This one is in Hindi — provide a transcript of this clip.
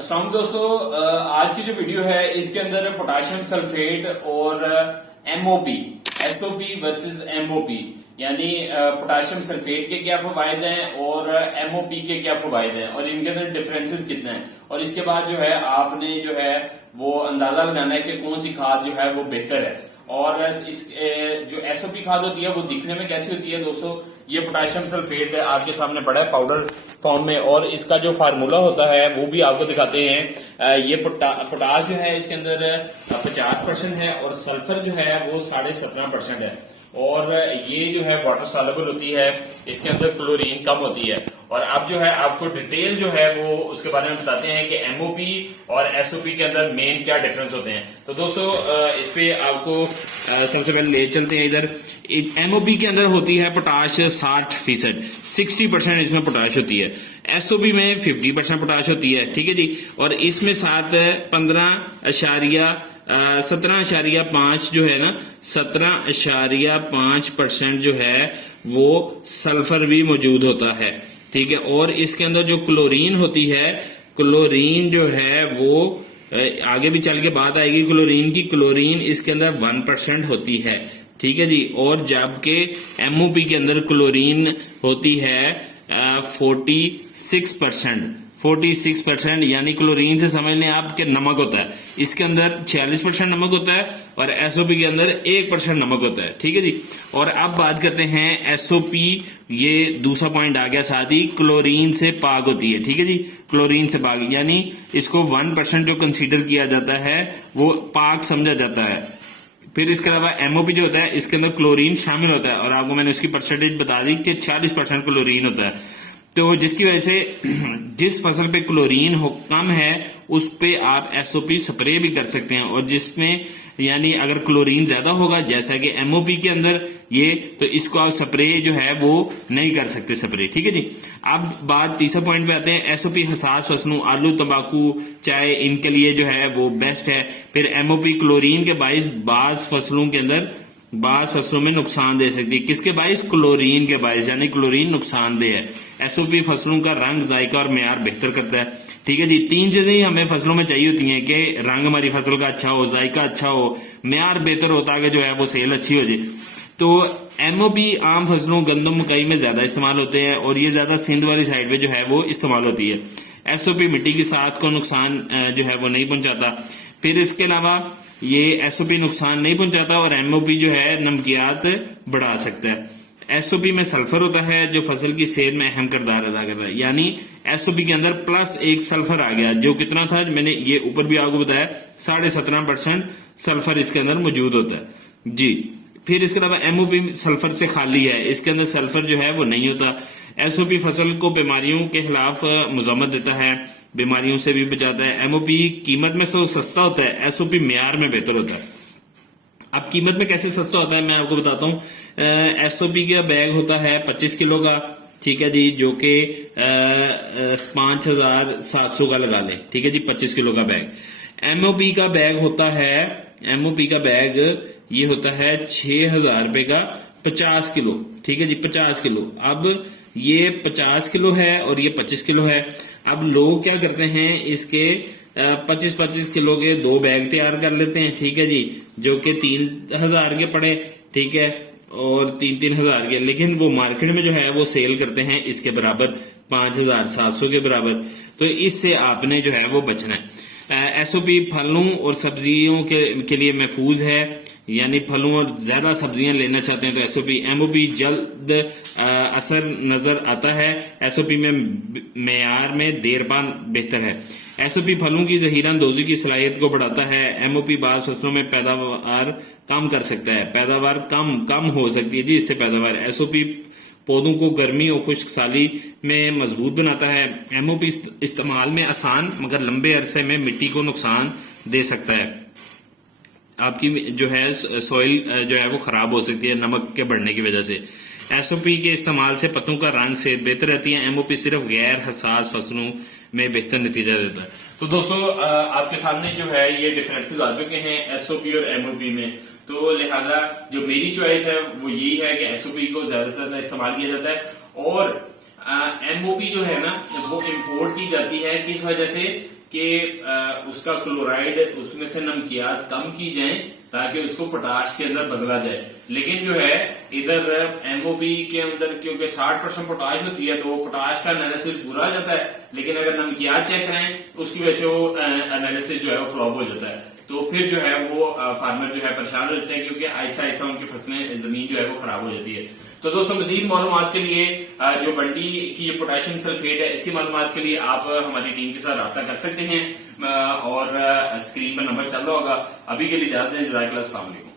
अस्सलाम दोस्तों, आज की जो वीडियो है इसके अंदर पोटाशियम सल्फेट और एमओपी, एसओपी वर्सेस एमओपी यानी पोटाशियम सल्फेट के क्या फवायद हैं और एमओपी के क्या फवायद हैं और इनके अंदर डिफरेंसेस कितने हैं। और इसके बाद जो है आपने जो है वो अंदाजा लगाना है कि कौन सी खाद जो है वो बेहतर है। और इस जो एसओपी खाद होती है वो दिखने में कैसी होती है दोस्तों, ये पोटाशियम सल्फेट आपके सामने पड़ा है पाउडर फॉर्म में और इसका जो फार्मूला होता है वो भी आपको दिखाते हैं। ये पोटाश जो है इसके अंदर 50% है और सल्फर जो है वो 17.5% है और ये जो है वाटर सॉल्युबल होती है, इसके अंदर क्लोरीन कम होती है। और अब जो है आपको डिटेल जो है वो उसके बारे में बताते हैं कि एमओपी और एसओपी के अंदर मेन क्या डिफरेंस होते हैं। तो दोस्तों इस पे आपको सबसे पहले ले चलते हैं इधर। एमओपी के अंदर होती है पोटाश 60%, 60% इसमें पोटाश होती है। एसओपी में 50% पोटाश होती है, ठीक है जी। और इसमें साथ 17.5 जो है ना, 17.5% जो है वो सल्फर भी मौजूद होता है, ठीक है। और इसके अंदर जो क्लोरीन होती है, क्लोरीन जो है वो आगे भी चल के बात आएगी क्लोरीन की। क्लोरीन इसके अंदर 1% होती है, ठीक है जी। और जबकि एमओपी के अंदर क्लोरीन होती है 46%, यानी क्लोरीन से समझ लें आप कि नमक होता है। इसके अंदर 46% नमक होता है और एसओपी के अंदर 1% नमक होता है, ठीक है जी। और अब बात करते हैं एसओपी, ये दूसरा पॉइंट आ गया साथ ही, क्लोरीन से पाक होती है, ठीक है जी। क्लोरीन से पाक यानी इसको 1% जो कंसीडर किया जाता है वो पाक समझा जाता है। फिर इसके अलावा एमओपी जो होता है इसके अंदर क्लोरीन शामिल होता है और आपको मैंने उसकी परसेंटेज बता दी कि 40% क्लोरीन होता है। तो जिसकी वजह से जिस फसल पे क्लोरीन कम है उस पे आप एसओपी स्प्रे भी कर सकते हैं, और जिसमें यानी अगर क्लोरीन ज्यादा होगा जैसा कि एमओपी के अंदर ये, तो इसको आप स्प्रे जो है वो नहीं कर सकते स्प्रे, ठीक है जी। अब बात तीसरा पॉइंट पे आते हैं। एसओपी हसास फसलों, आलू, तंबाकू, चाय, इनके लिए जो है वो बेस्ट है। फिर एमओपी क्लोरीन के बाइस बाज फसलों में नुकसान दे सकती है। किसके बाइस? क्लोरीन के बाइस, यानी क्लोरीन नुकसानदेह है। एसओपी फसलों का रंग, जायका और म्यार बेहतर करता है, ठीक है जी। 3 चीजें ही हमें फसलों में चाहिए होती हैं कि रंग हमारी फसल का अच्छा हो, जायका अच्छा हो, म्यार बेहतर होता है कि जो है वो सेल अच्छी हो जाए। तो एमओपी आम फसलों, गंदम, मकई में ज्यादा इस्तेमाल होते हैं और ये ज्यादा सिंध वाली साइड पे जो है वो इस्तेमाल होती है। एसओपी मिट्टी की साथ को नुकसान जो है वो नहीं पहुंचाता। फिर इसके अलावा ये एसओपी नुकसान नहीं पहुंचाता और एमओपी जो है नमकियात बढ़ा सकता है। एसओपी में सल्फर होता है जो फसल की सेहत में अहम किरदार अदा कर रहा है, यानी एसओपी के अंदर +1 सल्फर आ गया, जो कितना था मैंने ये ऊपर भी आपको बताया, 17.5% सल्फर इसके अंदर मौजूद होता है जी। फिर इसके अलावा एमओपी सल्फर से खाली है, इसके अंदर सल्फर जो है वो नहीं होता। एसओपी फसल को बीमारियों के खिलाफ मुज़म्मत देता है, बीमारियों से भी बचाता है। एमओपी कीमत में सस्ता होता है, एसओपी म्यार में बेहतर होता है। अब कीमत में कैसे सस्ता होता है मैं आपको बताता हूँ। एसओपी का बैग होता है 25 किलो का, ठीक है जी, जो कि 5,700 का लगा लें, ठीक है जी, 25 किलो का बैग। एमओपी का बैग होता है, एमओपी का बैग ये होता है 6,000 रुपए का 50 किलो, ठीक है जी, 50 किलो। अब ये 50 किलो है और ये 25 किलो है। अब लोग क्या करते हैं, इसके 25-25 किलो के 2 बैग तैयार कर लेते हैं, ठीक है जी, जो कि 3,000 के पड़े, ठीक है, और 3,000 के, लेकिन वो मार्केट में जो है वो सेल करते हैं इसके बराबर 5,700 के बराबर। तो इससे आपने जो है वो बचना है। एसओपी फलों और सब्जियों के लिए महफूज है, यानी फलों और ज्यादा सब्जियां लेना चाहते हैं तो एसओपी। एमओपी जल्द असर नजर आता है, एसओपी में मेयार में देर बाद बेहतर है। एसओपी फलों की जहीरा अंदोजी की सलाहियत को बढ़ाता है। एमओपी बाज़ फसलों में पैदावार कम कर सकता है, पैदावार कम हो सकती है जी इससे पैदावार। एसओपी पौधों को गर्मी और खुश्क साली में मजबूत बनाता है। एमओपी इस्तेमाल में आसान मगर लंबे अरसे में मिट्टी को नुकसान दे सकता है, आपकी जो है सॉइल जो है वो खराब हो सकती है नमक के बढ़ने की वजह से। एसओपी के इस्तेमाल से पत्तों का रंग से बेहतर रहती है। एमओपी सिर्फ गैर हसास फसलों में बेहतर नतीजा देता है। तो दोस्तों आपके सामने जो है ये डिफरेंसेस आ चुके हैं एसओपी और एमओपी में। तो लिहाजा जो मेरी चॉइस है वो यही है कि एसओपी को ज्यादा से ज्यादा इस्तेमाल किया जाता है और एमओपी जो है ना वो इम्पोर्ट की जाती है। किस वजह से कि उसका क्लोराइड उसमें से नमकियात कम की जाए ताकि उसको पोटाश के अंदर बदला जाए। लेकिन जो है इधर एमओपी के अंदर क्योंकि 60% पोटाश होती है तो वो पोटाश का एनालिसिस पूरा हो जाता है, लेकिन अगर नमकियात चेक करें उसकी वजह से वो एनालिसिस जो है वो फ्लॉप हो जाता है। तो फिर जो है वो फार्मर जो है परेशान हो जाते हैं क्योंकि ऐसा ऐसा उनकी फसलें जमीन जो है वो खराब हो जाती है। तो दोस्तों मजीद मालूमात के लिए जो बंटी की जो पोटेशियम सल्फेट है इसकी मालूमात के लिए आप हमारी टीम के साथ रब्ता कर सकते हैं और स्क्रीन पर नंबर चल रहा होगा। अभी के लिए इजाजत दें। जज़ाकल्लाह, अस्सलाम वालेकुम।